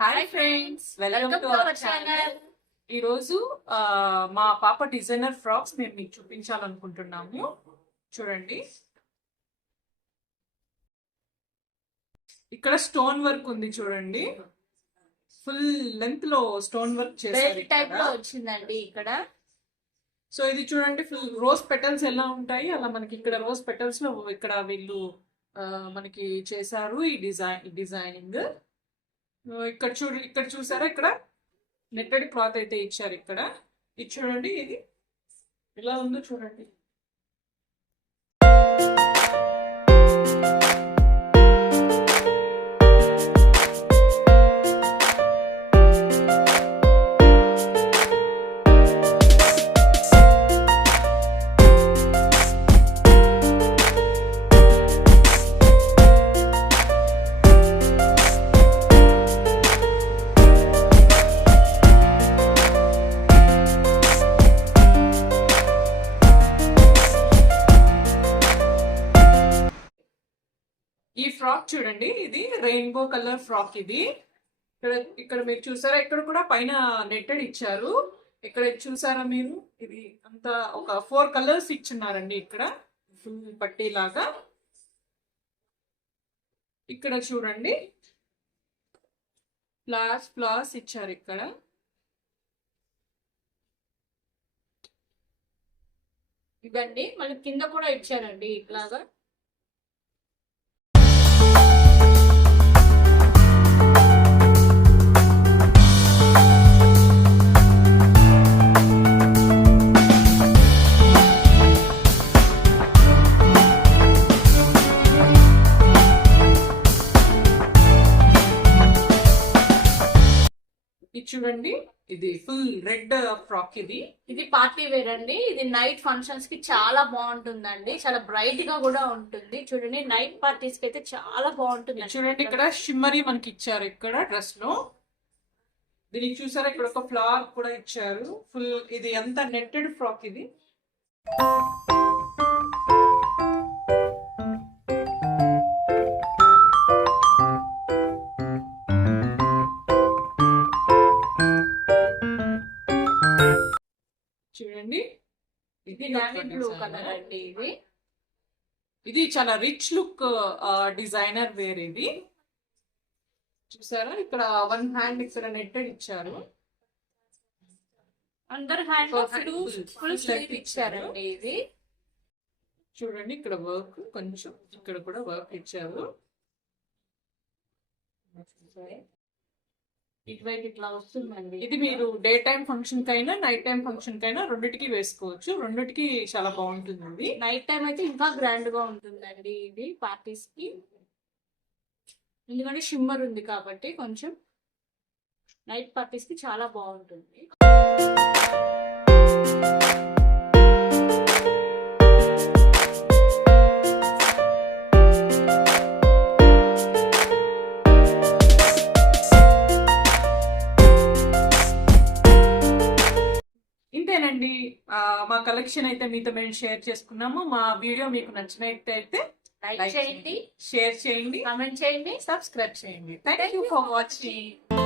Hi friends, welcome to our channel. ఈరోజు మా పాప డిజైనర్ ఫ్రాక్స్ మేము మీకు చూపించాలనుకుంటున్నాము. చూడండి, ఇక్కడ స్టోన్ వర్క్ ఉంది. చూడండి, ఫుల్ లెంత్ లో స్టోన్ వర్క్ చేశారు. టైప్ లో వచ్చిందండి ఇక్కడ. సో ఇది చూడండి, ఫుల్ రోజ్ పెటల్స్ ఎలా ఉంటాయి అలా మనకి ఇక్కడ రోజ్ పెటల్స్ లో ఇక్కడ వీళ్ళు మనకి చేశారు ఈ డిజైనింగ్. ఇక్కడ చూసారా, ఇక్కడ నెట్టెడ్ క్లాత్ అయితే ఇచ్చారు. ఇక్కడ ఇది చూడండి, ఇది ఎలా ఉందో చూడండి. ఈ ఫ్రాక్ చూడండి, ఇది రెయిన్బో కలర్ ఫ్రాక్. ఇది ఇక్కడ మీరు చూసారా, ఇక్కడ కూడా పైన నెట్టెడ్ ఇచ్చారు. ఇక్కడ చూసారా మీరు, ఇది అంతా ఒక 4 కలర్స్ ఇచ్చున్నారండి. ఇక్కడ ఫుల్ పట్టీ లాగా. ఇక్కడ చూడండి, ఫ్లాస్ ఇచ్చారు. ఇక్కడ ఇవ్వండి, మళ్ళీ కింద కూడా ఇచ్చారండి ఇట్లాగా. ఇది చూడండి, ఇది ఫుల్ రెడ్ ఫ్రాక్. ఇది పార్టీ వేర్ అండి. ఇది నైట్ ఫంక్షన్స్ కి చాలా బాగుంటుందండి. చాలా బ్రైట్ గా కూడా ఉంటుంది. చూడండి, నైట్ పార్టీస్ కి అయితే చాలా బాగుంటుంది. చూడండి, ఇక్కడ షిమ్మరీ మనకి ఇచ్చారు. ఇక్కడ డ్రెస్ లో దీనికి చూసారా, ఇక్కడ ఒక ఫ్లవర్ కూడా ఇచ్చారు. ఫుల్ ఇది ఎంత నెట్టెడ్ ఫ్రాక్. ఇది చూడండి, ఇది నేవీ బ్లూ కలర్ అండి. ఇది చాలా రిచ్ లుక్ డిజైనర్ వేర్. ఇది చూసారా, ఇక్కడ 1 హ్యాండ్ ఇక్కడ నెట్టెడ్ ఇచ్చారు. అందర్ హ్యాండ్ ఫుల్ స్లీవ్ ఇచ్చారండి. ఇది చూడండి, ఇక్కడ వర్క్ కొంచెం, ఇక్కడ కూడా వర్క్ ఇచ్చారు. ఇటువైపు ఇట్లా వస్తుందండి. ఇది మీరు డే టైం ఫంక్షన్ కైనా నైట్ టైం ఫంక్షన్ కైనా రెండిటికి వేసుకోవచ్చు. రెండిటికి చాలా బాగుంటుందండి. నైట్ టైం అయితే ఇంకా గ్రాండ్ గా ఉంటుందండి ఇది పార్టీస్ కి. ఎందుకంటే షిమ్మర్ ఉంది కాబట్టి కొంచెం నైట్ పార్టీస్ కి చాలా బాగుంటుంది. ఇంతేనండి, మా కలెక్షన్ అయితే మీతో మేము షేర్ చేసుకున్నాము. మా వీడియో మీకు నచ్చినట్టయితే లైక్ చేయండి, షేర్ చేయండి, కామెంట్ చేయండి, సబ్స్క్రైబ్ చేయండి. Thank you for watching.